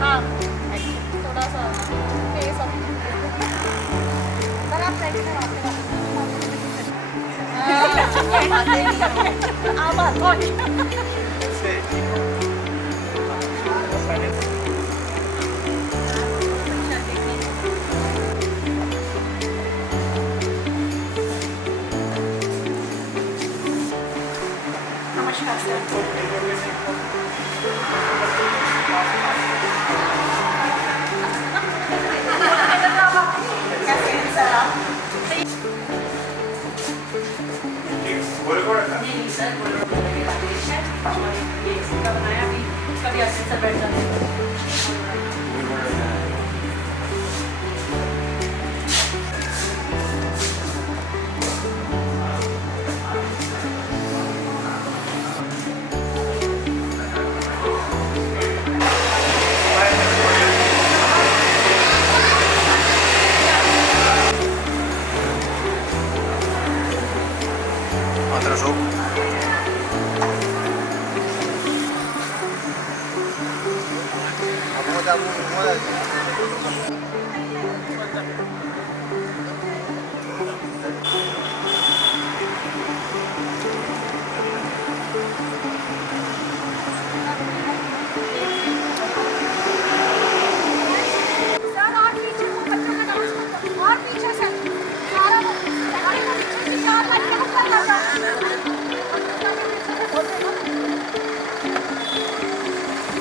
हाँ थोड़ा सा फेस ऑफ आप साइड में आप नमस्कार सर नहीं सर ये इसका बनाया अभी कभी अच्छे से बैठ जाते हैं Atrasó.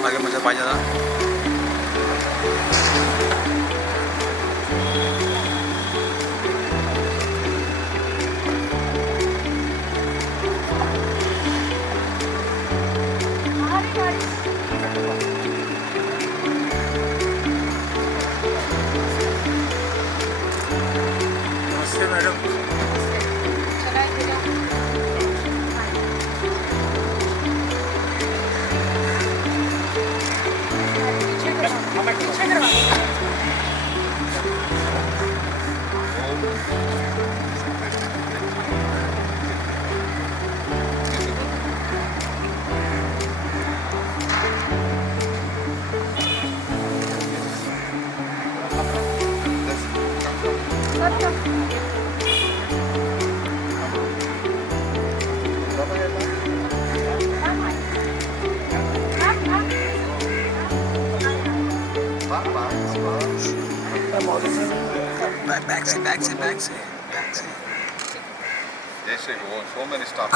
आगे मुझे पाई जाना नमस्ते मैडम बैक से जैसे वो so many stuff.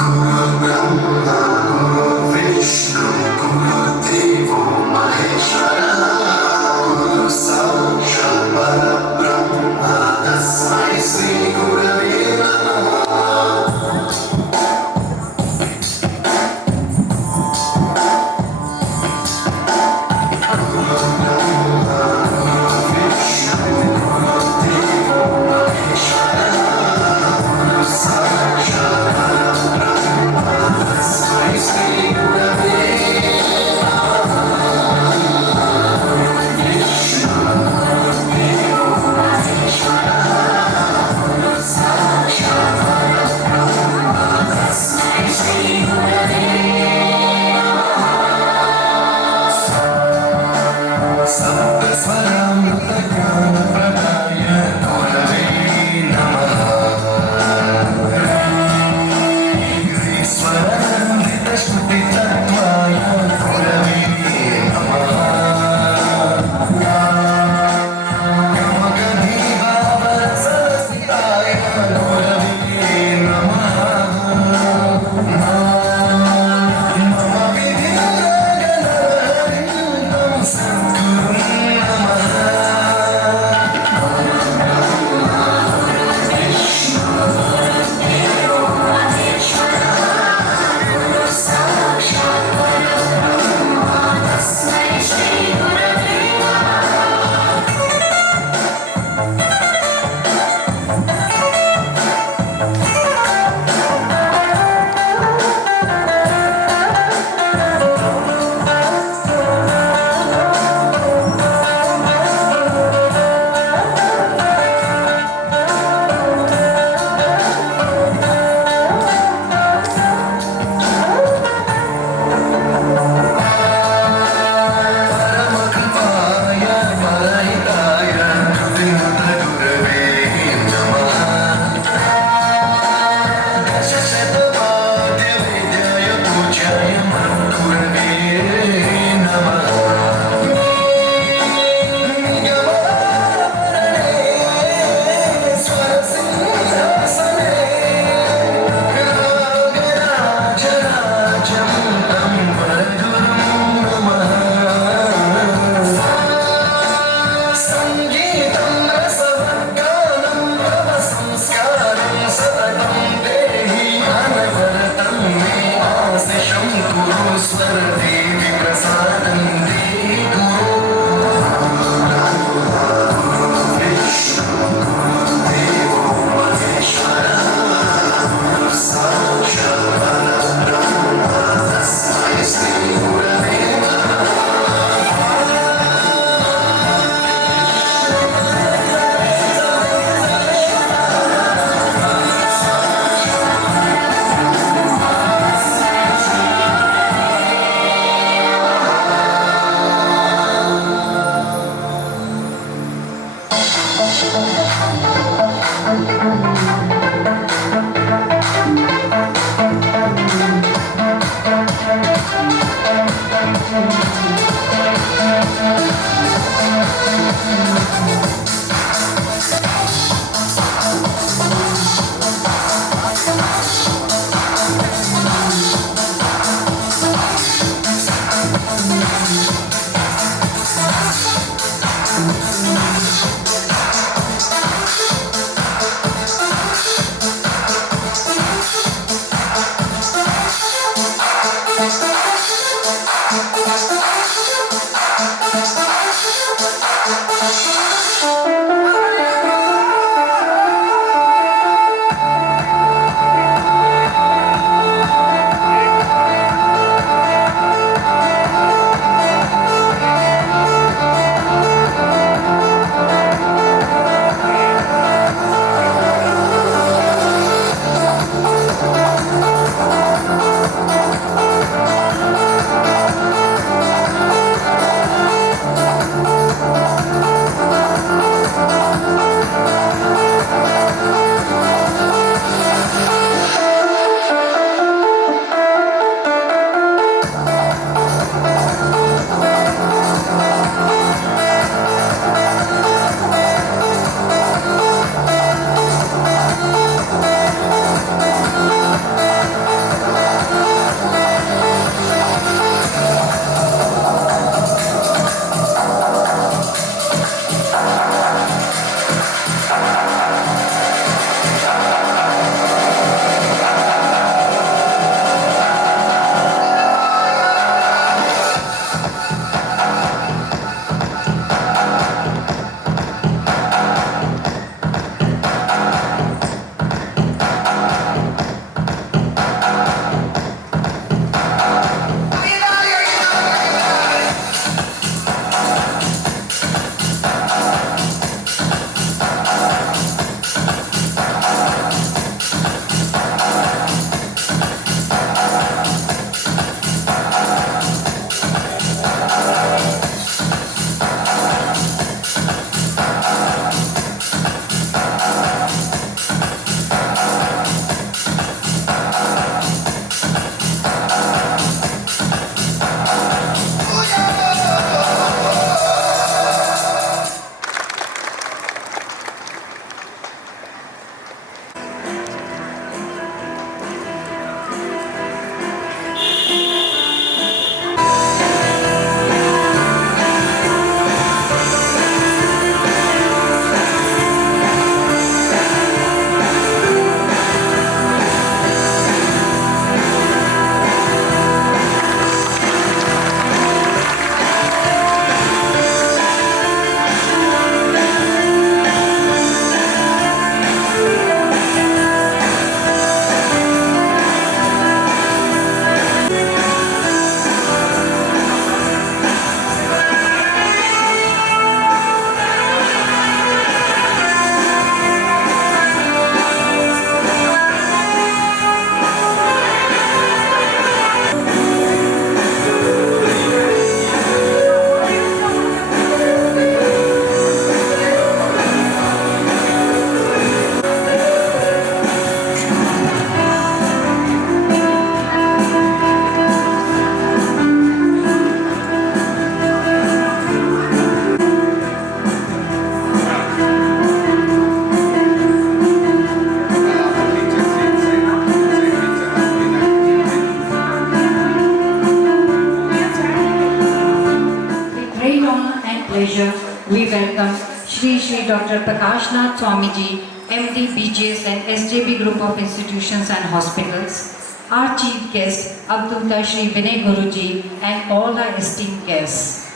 pleasure, we welcome Shri Dr. Prakashnath Swamiji, MD, BGS and SJB Group of Institutions and Hospitals, our chief guest, Abdullah Shri Vinay Guruji, and all our esteemed guests.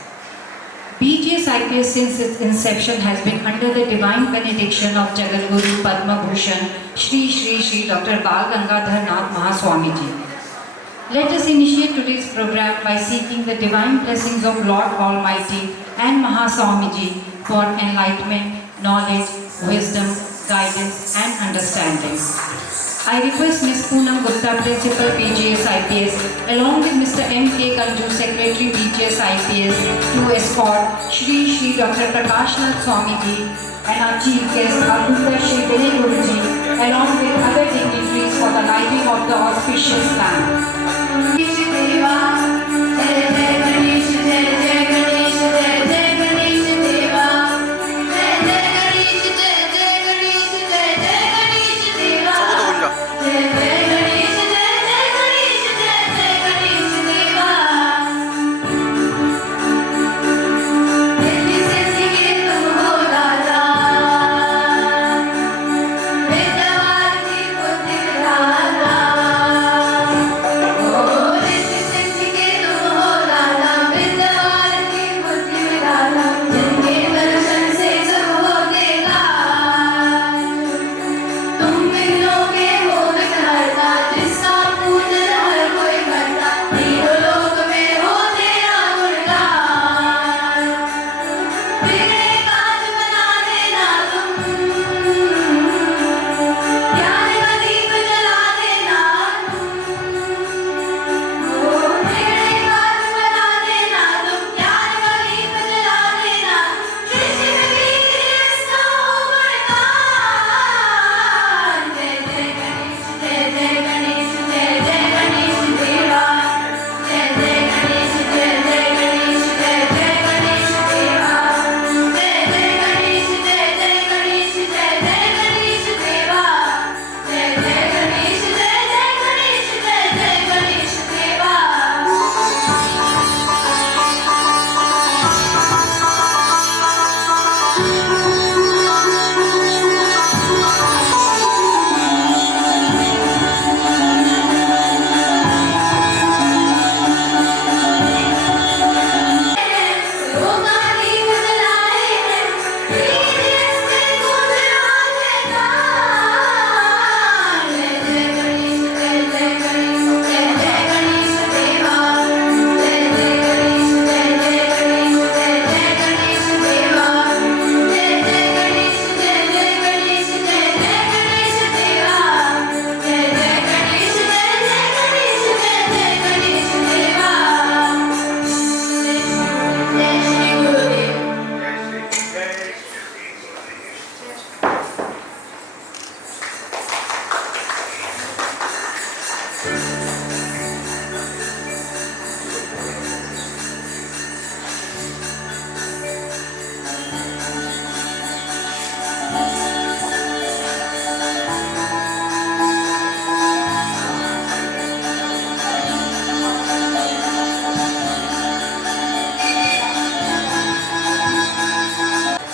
BGSIPS since its inception has been under the divine benediction of Jagat Guru Padma Bhushan Shri Dr. Bal Gangadhar Nath Mahaswamiji. Let us initiate today's program by seeking the divine blessings of Lord Almighty and Mahaswamiji for enlightenment, knowledge, wisdom, guidance and understanding. I request Ms. Poonam Gupta, Principal BGSIPS, along with Mr. M.K. Kanju, Secretary BGSIPS, to escort Shri Dr. Prakashnath Swamiji and our Chief Guest, Abdullah Shri Vinay Guruji, along with other dignitaries for the lighting of the auspicious lamp. Thank you.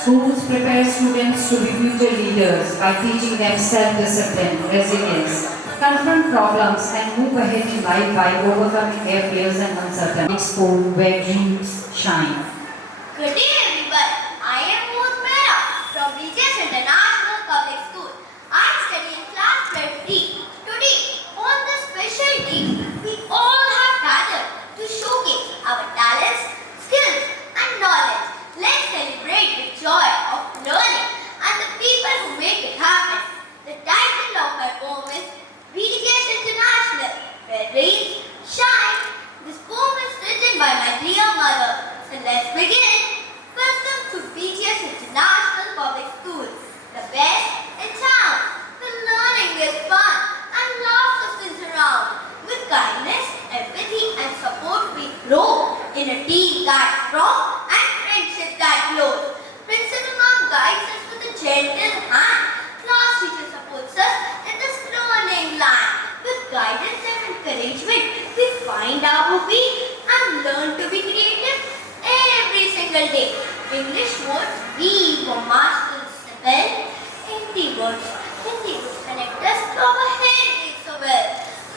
Schools prepare students to be future leaders by teaching them self-discipline, resilience, confront problems and move ahead in life by overcoming their fears and uncertainty. School where dreams shine. Good day everyone. I am Moon Mera from BGS International Public School. I study in class 12D. Today, on this special day, we all have gathered to showcase our talents, skills and knowledge. Let's celebrate the joy of learning and the people who make it happen. The title of my poem is BGS International, where rains shine. This poem is written by my dear mother. So let's begin. Welcome to BGS International Public School, the best in town. The learning is fun and lots of things around. With kindness, empathy and support we grow in a team that's strong and friendship that glows. Principal Mom guides us with a gentle hand. Class teacher supports us in this learning land. With guidance and encouragement, we find our way and learn to be creative every single day. English words we were masters spell. Hindi words connect us to our heritage so well.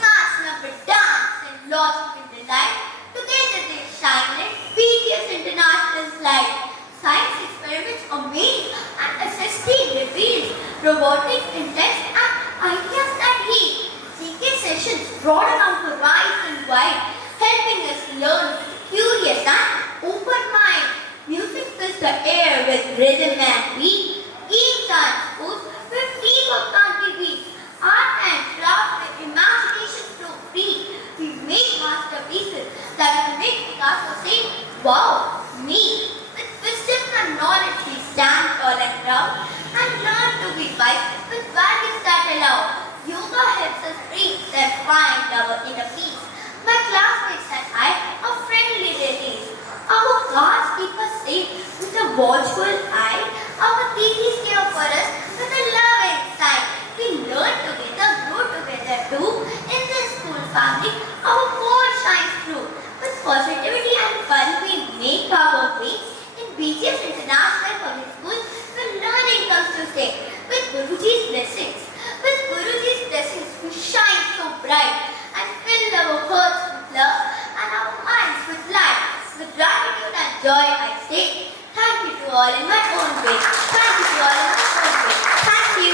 Maths, number, dance and logic and delight. Together they shine like BGS International's light. Science experiments amaze and SST reveals robotics intense and ideas that heal. CK sessions broaden our horizon wide, helping us learn with a curious and open mind. Music fills the air with rhythm and beat. Games and sports where teamwork can't be beat. Art and craft where imagination flow free. We make masterpieces that make us say, wow, me. With wisdom and knowledge we stand tall and proud and learn to be wise with values that allow. Yoga helps us breathe and find our inner peace. My classmates and I are friendly release. Our guards keep us safe with a watchful eye. Our teachers care for us with a loving sign. We learn together, grow together too. In this school family, our bond shines through. With positivity and fun, we make our way. In BGS International Public School, where learning comes to stay. With Guruji's blessings. With Guruji's blessings, we shine so bright and fill our hearts with love and our minds with light. With gratitude and joy I say, thank you to all in my own way. Thank you to all in my own way. Thank you.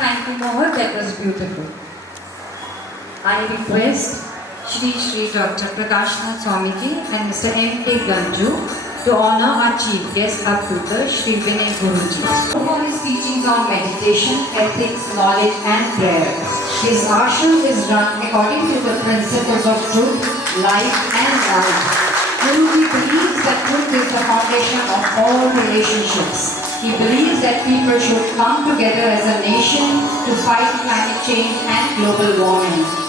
Thank you, Mohit. That was beautiful. I request Shri Dr. Prakashnath Swamiji and Mr. M.K. Ganju to honor our chief guest, our tutor, Shri Vinay Guruji, for his teachings on meditation, ethics, knowledge and prayer. His ashram is run according to the principles of truth, life and life. Guruji believes that truth is the foundation of all relationships. He believes that people should come together as a nation to fight climate change and global warming.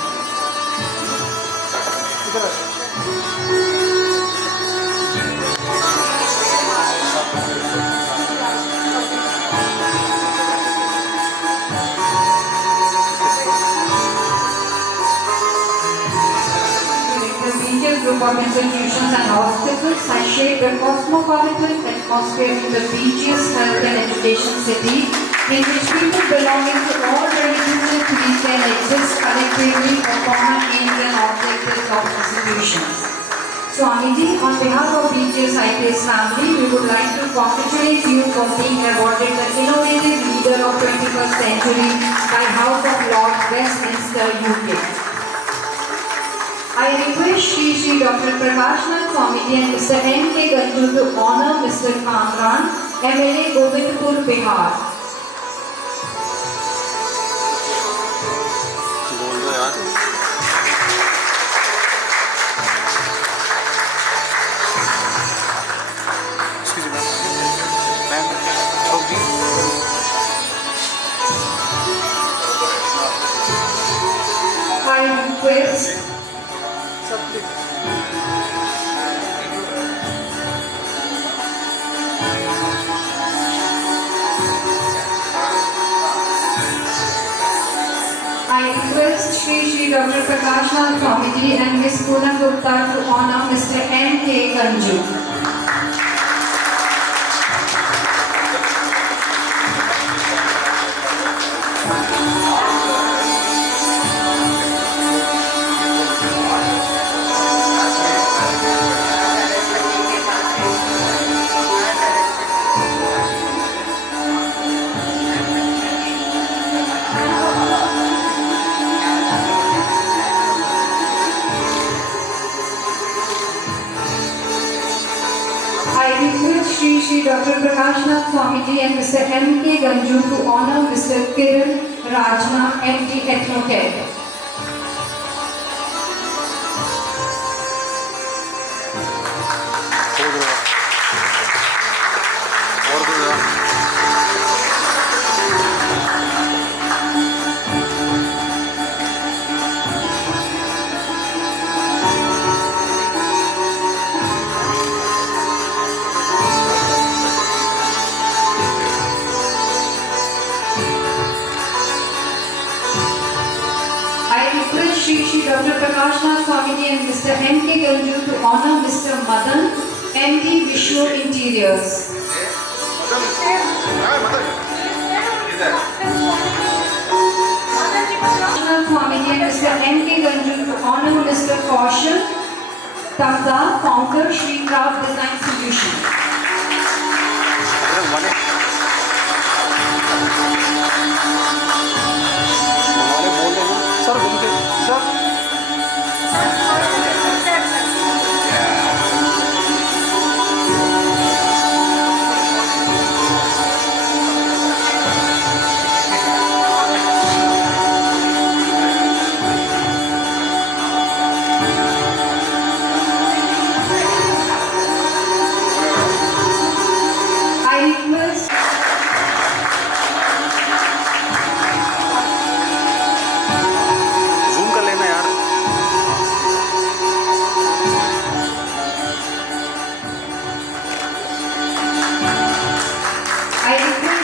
Group of institutions and hospitals has shaped a cosmopolitan atmosphere in the BGS Health and Education City, in which people belonging to all religions and creeds can exist collectively for common aims and objectives of institutions. Swamiji, on behalf of BGSIPS family, we would like to congratulate you for being awarded the Innovative Leader of 21st Century by House of Lords, Westminster, UK. I request Shri Dr. Prakashnath Swamiji and Mr. M.K. Ganju to honor Mr. Kamran, MLA Govindpur, Bihar. I request Shri Dr. Prakashnath Swamiji and Ms. Poonam Gupta to honor Mr. M.K. Ganju. Shri Shri Dr. Prakashnath Swamiji and Mr. M.K. Ganju to honor Mr. Kiran Rajna, MD Ethnotech. I request Shri Shri Dr. Prakashnath Swamiji and Mr. M.K. Ganju to honor Mr. Madan, MD Vishnu Interiors. Prakashnath Swamiji and Mr. M.K. Ganju to honor Mr. Kaushal Tanda, founder Shri Craft Design Solutions. Sir घूम के sir I request zoom कर लेना यार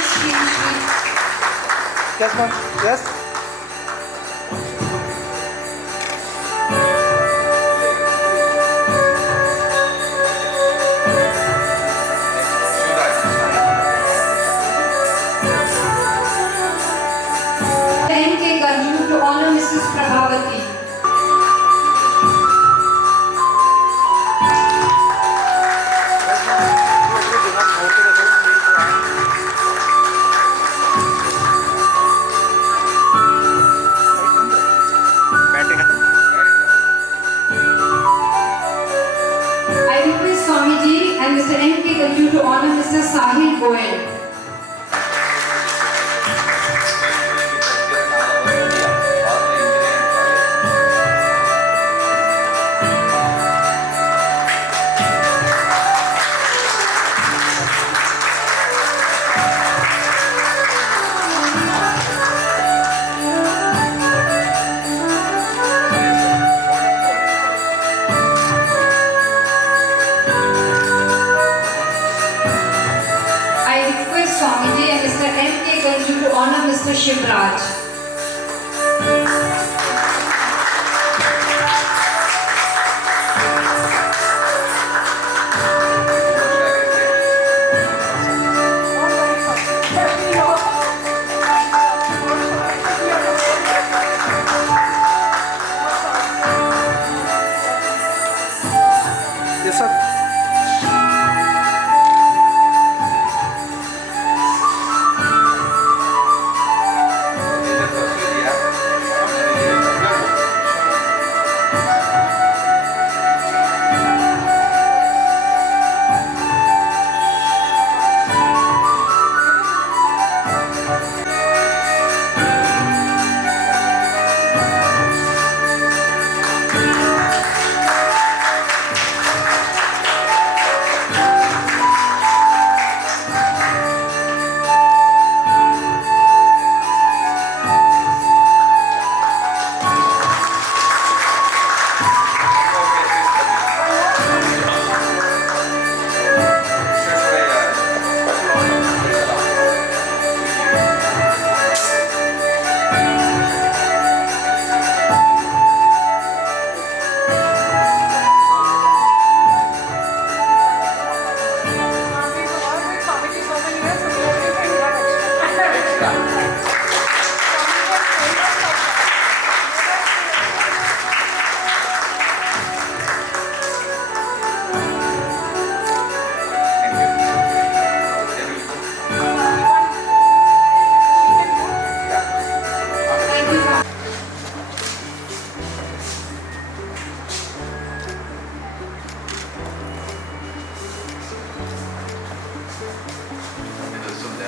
Shri Shri yes ma'am yes M.K. Ganju to honor Mrs. Prabhavati. I request Swamiji and Mr. M.K. Ganju to honor Mr. Sahil Goel. I request Swamiji and Mr. M.K. Ganju to honor Mr. Shivraj. Yes sir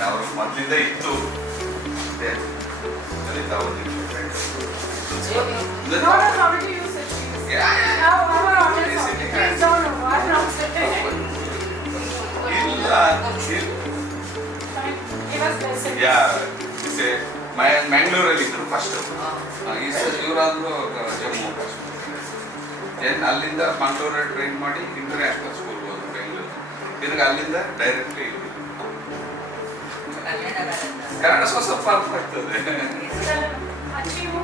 ಅವರು ಮೊದಲಿಂದ ಇತ್ತು ಕಲಿತಾ ಹೋಗಿ No, how did you use it? Please don't know what I'm saying. Give us basic. ಮ್ಯಾಂಗ್ಳೂರಲ್ಲಿ ಇದ್ರು first ಇವರಾದ್ರು Jammu Kashmir ಅಲ್ಲಿಂದ ಮಂಗಳೂರಲ್ಲಿ train ಮಾಡಿ international ಸ್ಕೂಲ್ಗೆ ಹೋದ್ರು ಬೆಂಗಳೂರು ತಿರ್ಗಿ ಅಲ್ಲಿಂದ ಡೈರೆಕ್ಟ್ಲಿ ಇಲ್ಲಿ ಕನ್ನಡ ಸ್ವಲ್ಪ ಅರ್ಥ ಆಗ್ತದೆ Achieve.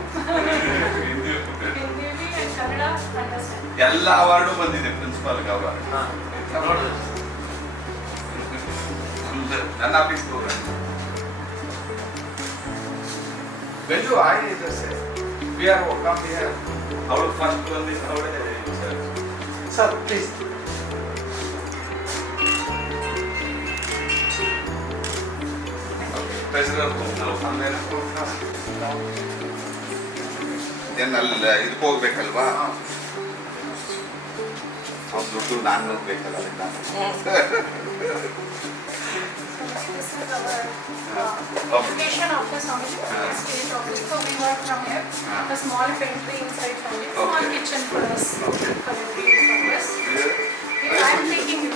Hindi Hindi and Kannada understand. ಎಲ್ಲ ಅವಾರ್ಡು ಬಂದಿದೆ ಪ್ರಿನ್ಸಿಪಾಲ್ಗೆ ಅವಾರ್ಡ್ ನನ್ನ office programme Benju, I just say, we are welcome here. Our first one is our sir. Sir, please. President then ಅಲ್ಲಿ ಇದಕ್ಕೆ ಹೋಗ್ಬೇಕಲ್ವಾ ಅವ್ರ ದುಡ್ಡು ನಾನು ಹೋಗ್ಬೇಕಲ್ಲ ಅದಕ್ಕೆ This is our education office only, state office. So we work from here. A small pantry inside only, small Okay. kitchen for us. Okay. For every purpose. I am taking it.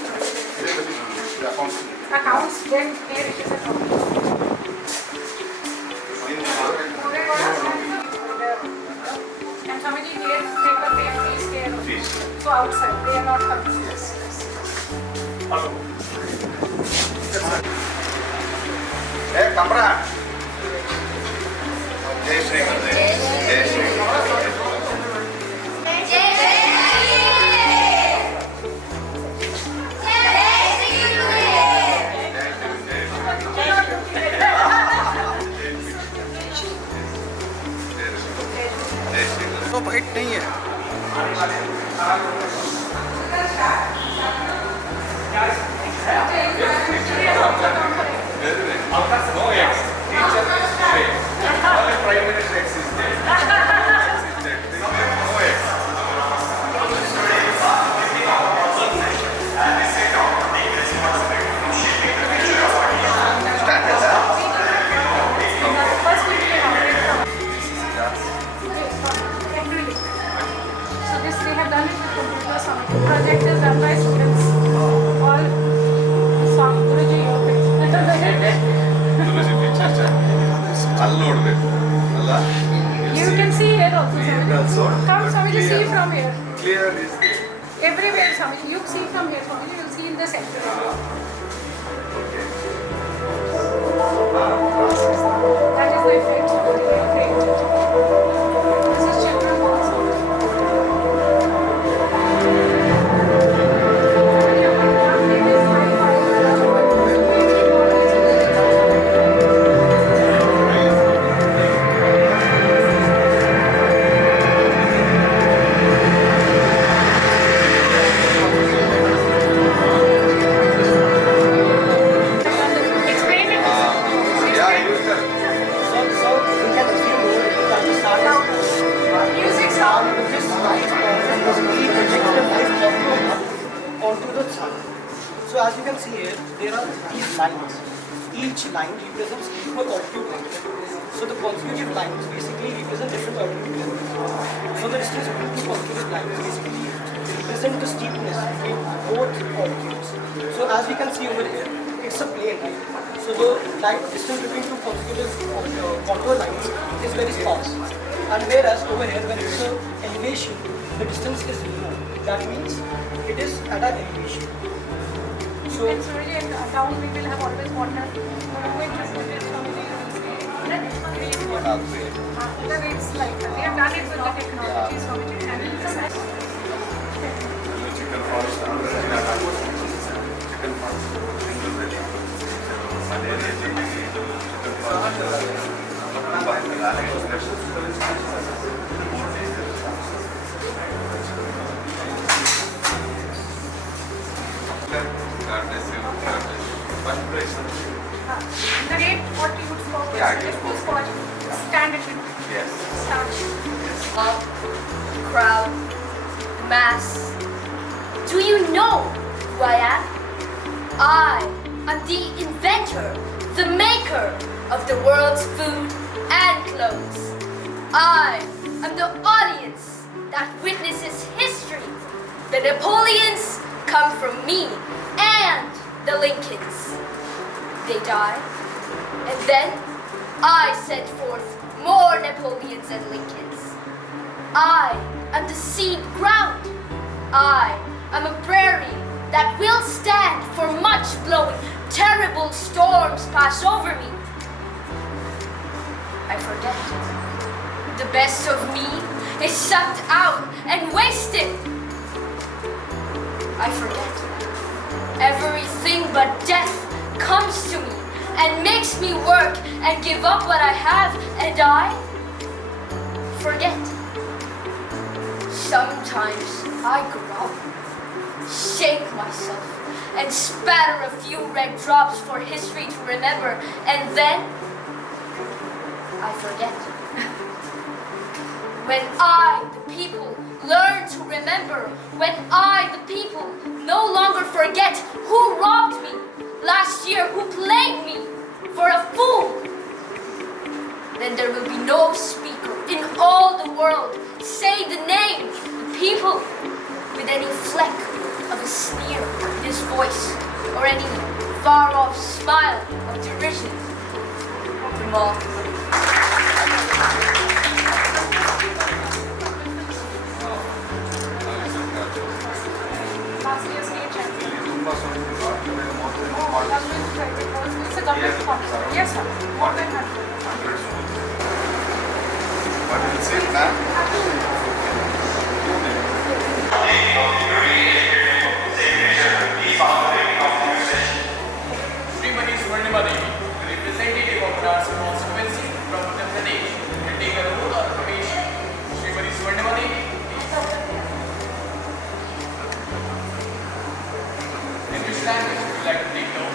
Accounts, then here it is a company. And Swamiji here take a pay fees here. Fees. So outside, they are not coming. Yes. ಏ ಕಮ್ರ ಜೈ ಶ್ರೀ ಜೈ ಶ್ರೀ तो fight नहीं है No X. Teacher is straight. Only Prime Minister X is there. No X. First we can operate from. Everything. So this we have done it with computer sound. Project is done by students. All sound Guruji your Tulasi picture. ಅಲ್ಲಿ ನೋಡ್ಬೇಕು ಅಲ್ಲ You can see here also. Swamiji. Come Swamiji, see from here. clear is there. Everywhere Swamiji. You see from here Swamiji. You see in the center. That is the effect Swamiji we have created. This is children also. Explain it. Yeah, use that. So we can assume Music sound. this light we project the light onto the sun. So as you can see here, there are these lines. Each line represents equal altitude length. So the consecutive lines basically represent different altitude lengths. So the distance between two consecutive lines basically represent the steepness in both altitudes. So as we can see over here, it's a plane, right? So the distance between two consecutive contour lines is very sparse. And whereas over here, when it's an elevation, the distance is low. That means it is at an elevation. So It's really down we will have always water. When just put it Swamiji, you will see. Really water. The way it's like that. They have done it with the technology Swamiji and it's a Chicken falls down. Chicken falls. Malaria, chicken God bless you. One place. the rate what you would score. Yeah, I can you score. Stand it. Yes. Start. Love, crowd, mass. Do you know who I am? I am the inventor the maker of the world's food and clothes. I am the audience that witnesses history. The Napoleons come from me and the Lincolns. They die, and then I send forth more Napoleons and Lincolns. I am the seed ground. I am a prairie that will stand for much blowing. Terrible storms pass over me. I forget. The best of me is sucked out and wasted. I forget. Everything but death comes to me and makes me work and give up what I have, and I forget. Sometimes I grovel, shake myself, and spatter a few red drops for history to remember, and then I forget. When I, the people, learn to remember, when I, the people, no longer forget who robbed me last year, who played me for a fool, then there will be no speaker in all the world say the name, the people, with any fleck of a sneer in his voice or any far-off smile of derision from all. Last year's state champion. It's a government competition. Yes, sir. More than 100. What will you say, ma'am? Srimati Swarnima Devi, representative of Trans constituency from Uttar Pradesh, will take a role of affirmation. Srimati Swarnima Devi, in which language would you like to take note?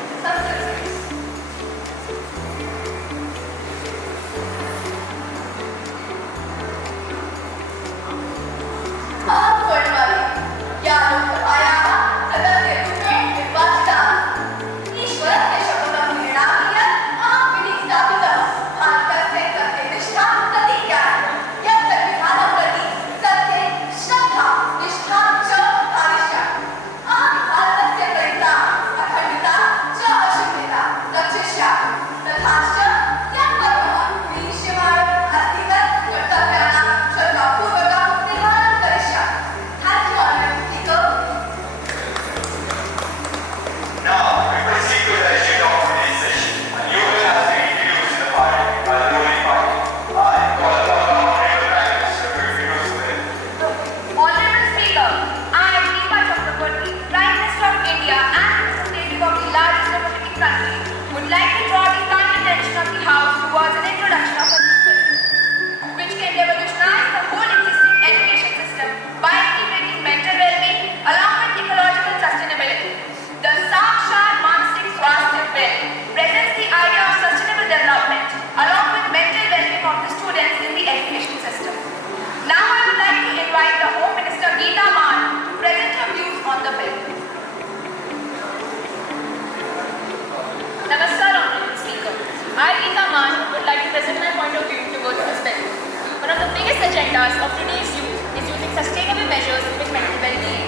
agendas of today's youth is using sustainable measures with mental well-being.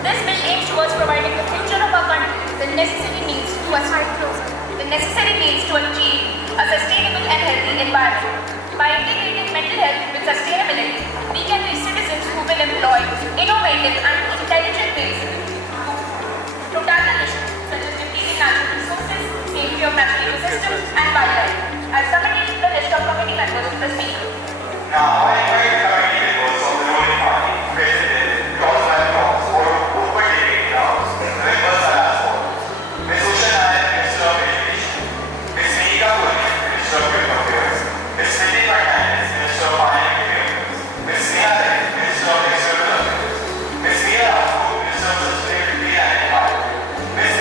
This bill aims towards providing the future of our country the necessary means to achieve a sustainable and healthy environment. By integrating mental health with sustainability, we can reach citizens who will employ innovative and intelligent ways to tackle issues such as depleting natural resources, safety of natural ecosystems, and wildlife. As submitted the list of committee members to the speaker. Now, I invite the committee members of the ruling party, President, cross-platforms, or open-debate rounds. The members are as follows: Ms. Usha Nayak, Minister of Education; Ms. Menika Puri, Minister of Youth Affairs; Ms. Nidhi Fernandez, Minister of Finance and Affairs; Ms. Sneha Rai, Minister of External Affairs; Ms. Mia Rao, Minister of Sustainability and Environment; Ms.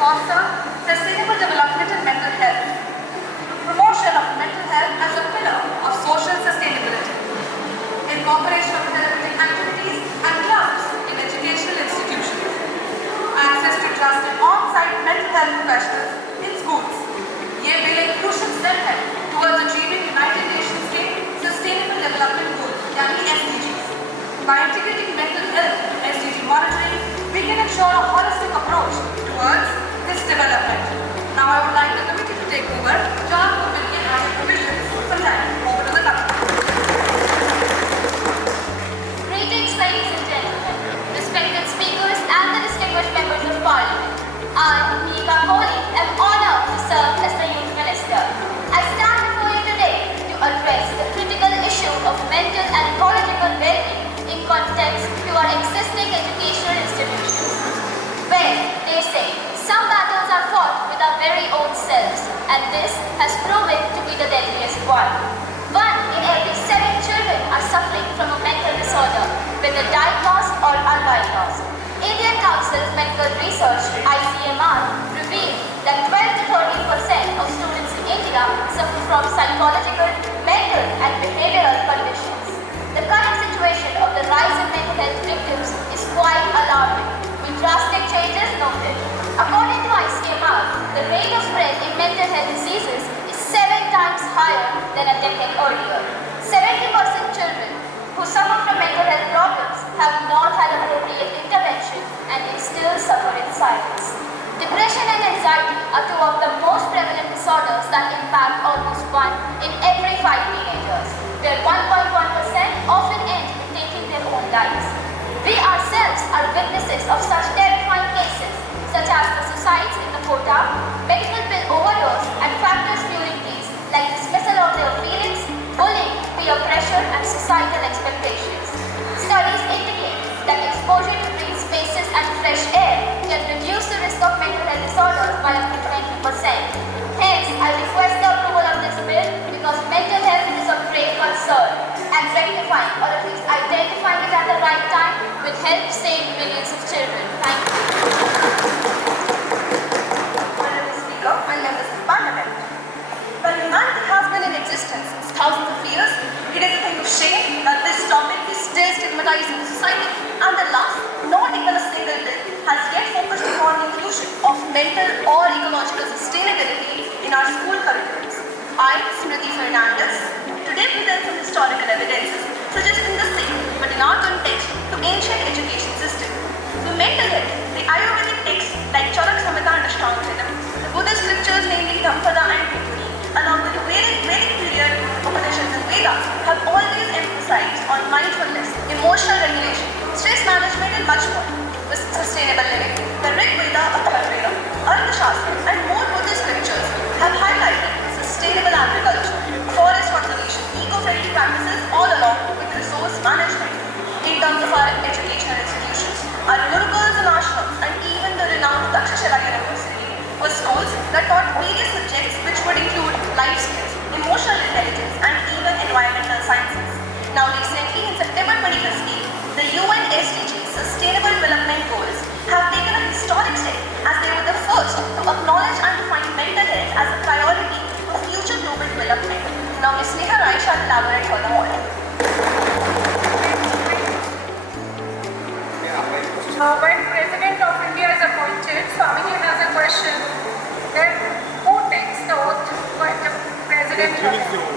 foster sustainable development in mental health. Promotion of mental health as a pillar of social sustainability. Incorporation of therapeutic activities and clubs in educational institutions. Access to trusted on-site mental health professionals in schools. ये bill एक crucial step है towards achieving United Nations के Sustainable Development Goal यानी SDGs. By integrating mental health in SDG monitoring, we can ensure a holistic approach towards this development. Now I would like the committee to take over to आपको bill के आगे provisions समझाएं. Over to the committee. Greetings, ladies and gentlemen, respected speakers and the distinguished members of Parliament. I, Nika Kohli, am honored to serve as the Youth Minister. I stand before you today to address the critical issue of mental and ecological well-being in context to our existing educational institutions. Well, they say, some battles are fought with our very own selves, and this has proven to be the deadliest one. 1 in every 7 children are suffering from a mental disorder, whether diagnosed or undiagnosed. Indian Council of Medical Research, ICMR, revealed that 12 to 13% of students in India suffer from psychological, mental and behavioral conditions. The current situation of the rise in mental health victims is quite alarming, with drastic changes noted. According to ICMR, the rate of spread in mental health diseases is 7 times higher than a decade earlier. 70% children who suffer from mental health problems have not had appropriate intervention and they still suffer in silence. Depression and anxiety are two of the most prevalent disorders that impact almost 1 in every 5 teenagers, where 1.1% often end in taking their own lives. We ourselves are witnesses of such terrifying cases, such as the suicides in the quota, medical pill overdose, and factors fueling these, like dismissal of their feelings, bullying, peer pressure, and societal expectations. Studies indicate that exposure to green spaces and fresh air can reduce the risk of mental health disorders by up to 20%. Hence, I request the approval of this bill because mental health is of great concern, and rectifying or at least identifying it at the right time will help save millions of children. Thank you. Honorable Speaker and members of Parliament. While humanity has been in existence since thousands of years, it is a thing of shame that this topic is still stigmatized in the society, and the last, not even a single bill, has yet focused upon the inclusion of mental or ecological sustainability in our school curriculums. I, Smriti Fernandez, today present some historical evidences suggesting the same, but in our context, to ancient education system. So mental health, the Ayurvedic texts like Charak Samhita and Ashtanga Hridam, the Buddhist scriptures namely Dhampada and Pituri, along with the Vedic period Upanishads and Vedas, have always emphasized on mindfulness, emotional regulation, stress management and much more. With sustainable living, the Rig Veda, Atharvaveda, Arthashastra and more Buddhist scriptures have highlighted sustainable agriculture, forest conservation, eco-friendly practices all along with resource management. In terms of our educational institutions, our gurukuls and ashrams and even the renowned Takshashila University were schools that taught various subjects which would include life skills, emotional intelligence and even environmental sciences. Now recently in September 2015, the UN SDGs Sustainable Development Goals have taken a historic step as they were the first to acknowledge and define mental health as a priority for future global development. Now Ms. Neha Rai shall elaborate furthermore. When President of India is appointed, Swamiji has a question that who takes the oath when the President oath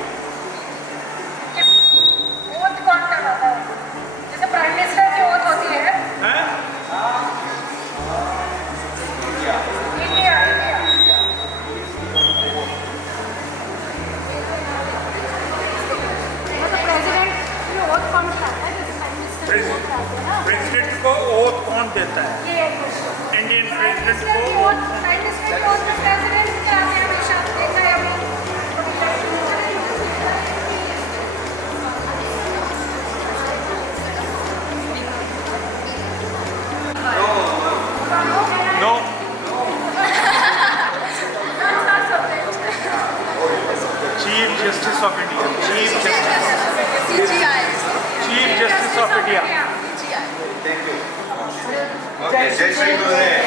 कौन कराता है? जैसे Prime Minister की oath होती है? India. President को oath कौन देता है? इंडियन प्रेसिडेंट को no chief justice of India chief justice of India Okay, Jai Shri Gurudev.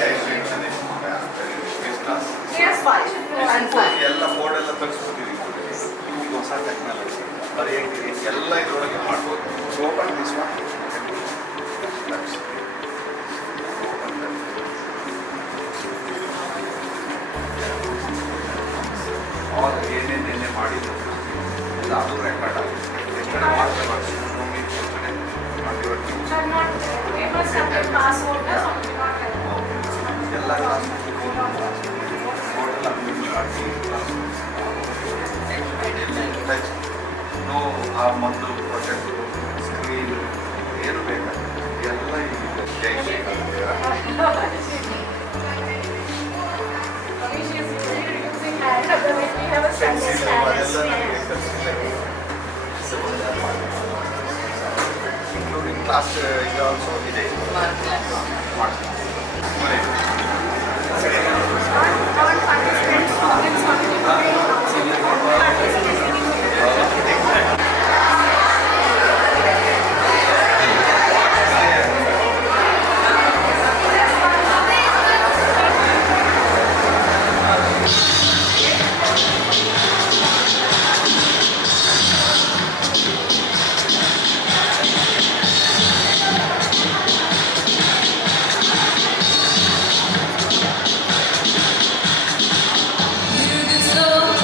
Jai Shri Gurudev. ಬರೆಯಂಗಿರಿ ಎಲ್ಲ ಇದ್ರೊಳಗೆ ಮಾಡ್ಬೋದು. Open this one. ಆಲ್ ಏನೇನೆನ್ನೆ ಮಾಡಿದ್ರು ಎಲ್ಲ ಅದು ರೆಕಾರ್ಡ್ ಆಗುತ್ತೆ. ಎಷ್ಟೇ ಮಾಡಬೇಕು ಎಲ್ಲ ಟಚ್ ನೋ ಆ ಮಂದು ಪ್ರೊಜೆಕ್ಟ್ ಸ್ಕ್ರೀನ್ ಏನು ಬೇಕಾಗುತ್ತೆ ಎಲ್ಲ ಇನ್ಕ್ಲೂಡಿಂಗ್ ಕ್ಲಾಸ್ ಇದು ಆಲ್ಸೋ ಇದೆ ಮಾಡ್ತೀವಿ. So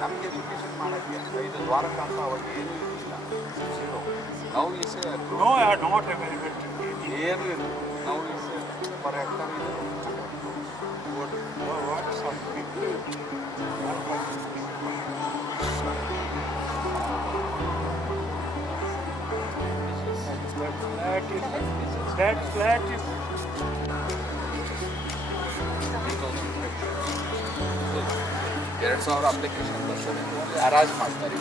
ನಮಗೆ ಎಜುಕೇಶನ್ ಮಾಡೋಕ್ಕೆ ಇದು ದ್ವಾರಕ ಅಂತ ಅವಾಗ ಏನೂ ಇರಲಿಲ್ಲ. ನಾವು is No, I are not available. ಏನು ಇಲ್ಲ. ನಾವು is per hectare What some people that flat is $2,000 application ಬರ್ತದೆ. ಹರಾಜು ಮಾಡ್ತಾರೆ.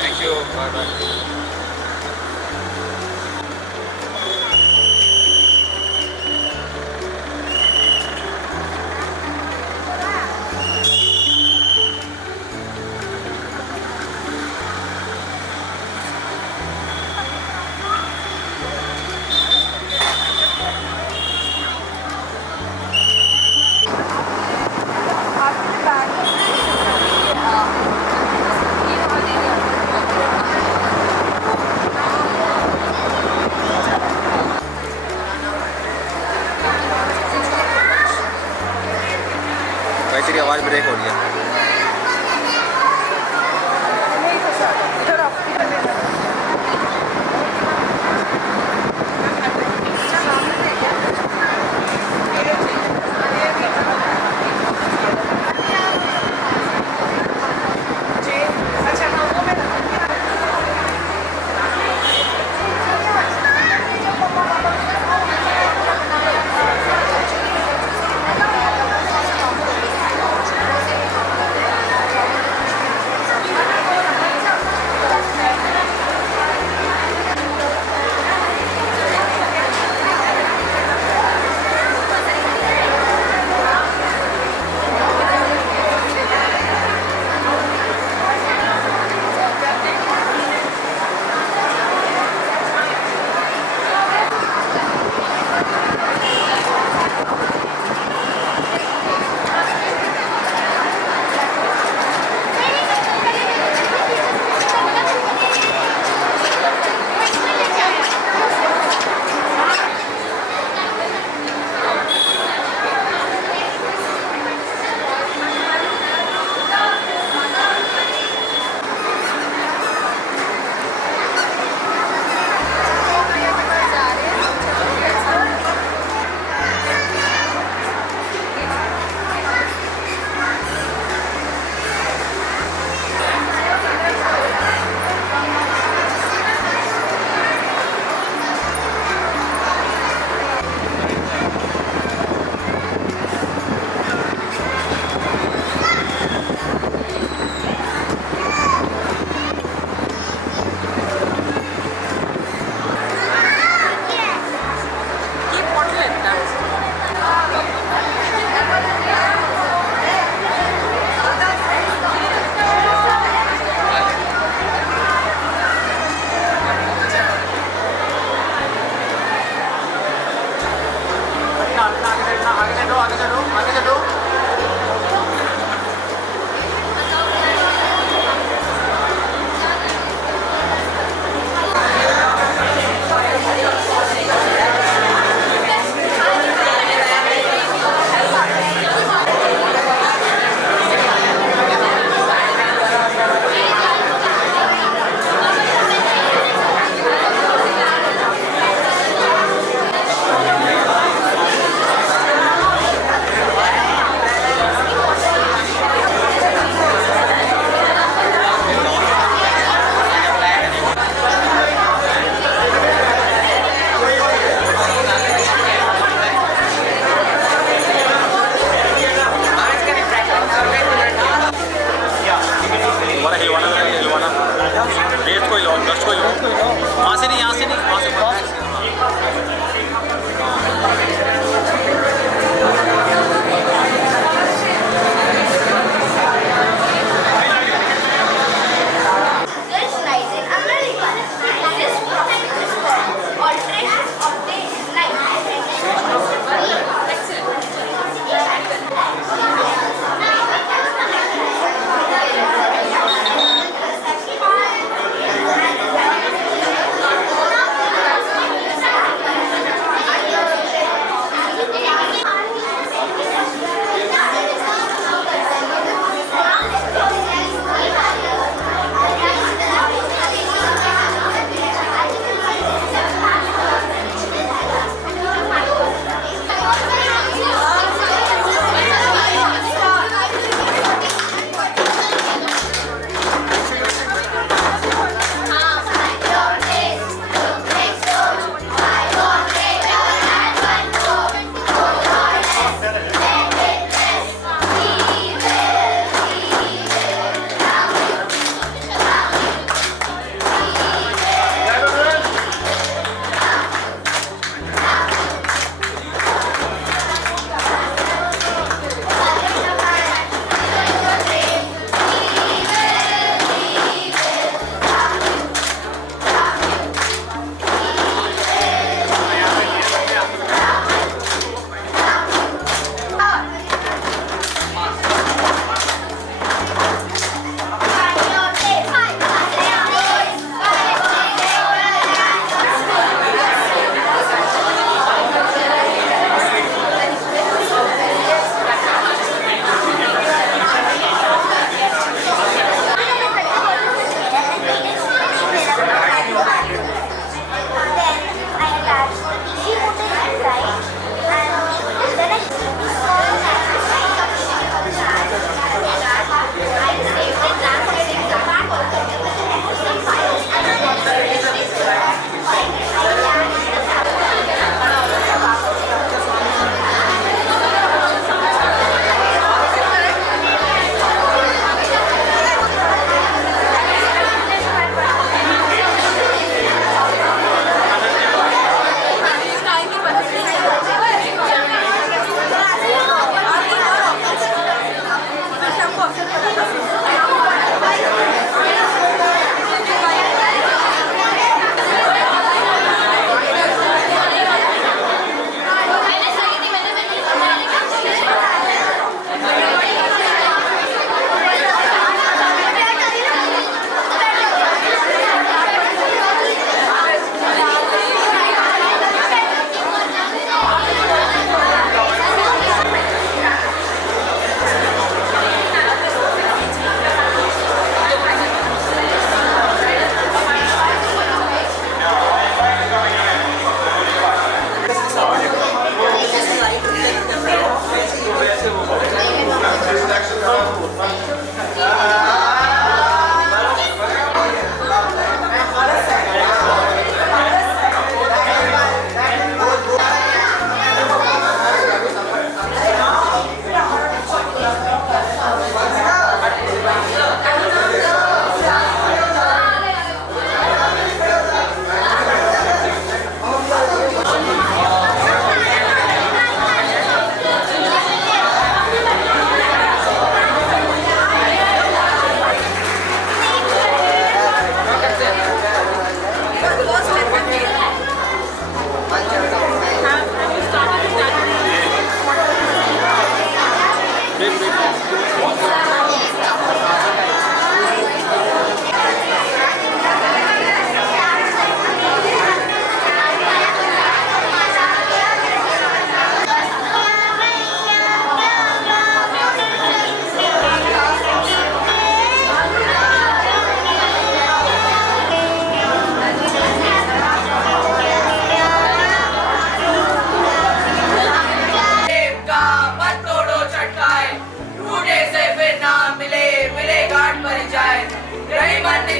Thank you. Bye-bye. तेरी आवाज़ ब्रेक हो रही है।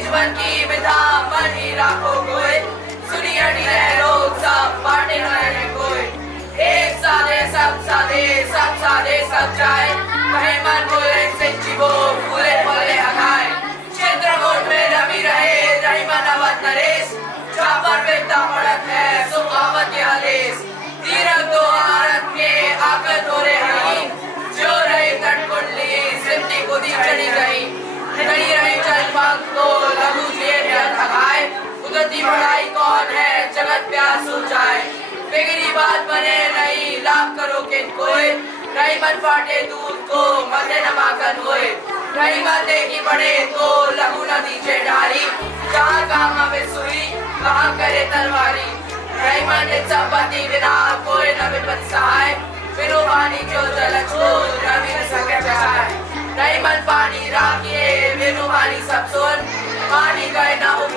जीवन की विधा मन ही राखो कोई सुनी अड़ी रहे लोग सब बाटे न रहे कोई एक साधे सब जाए कहे मन बोले से जीवो फूले फले अखाए क्षेत्र कोट में रवि रहे रही मन अवध नरेश चापर वेता पड़त है सुखावत के आदेश तीरक दो आरत के आकर धोरे हई जो रहे तटकुंडली सिमटी गोदी चढ़ी गई खड़ी रही चल पंख को लघु लिए व्यर्थ अघाए उगती बढ़ाई कौन है जगत प्यास जाए बिगड़ी बात बने नहीं लाभ करो किन कोई रही मन फाटे दूध को मध्य नमाकन होए रही मन देखी पड़े तो लघु नदी चे डारी जहाँ काम में सुई कहाँ करे तलवारी रही मन संपत्ति बिना कोई न विपत सहाय बिनु पानी जो जल छो रवि न सके बचाए नहीं मन पानी राखिए बिनु पानी सब सुन पानी गए न हो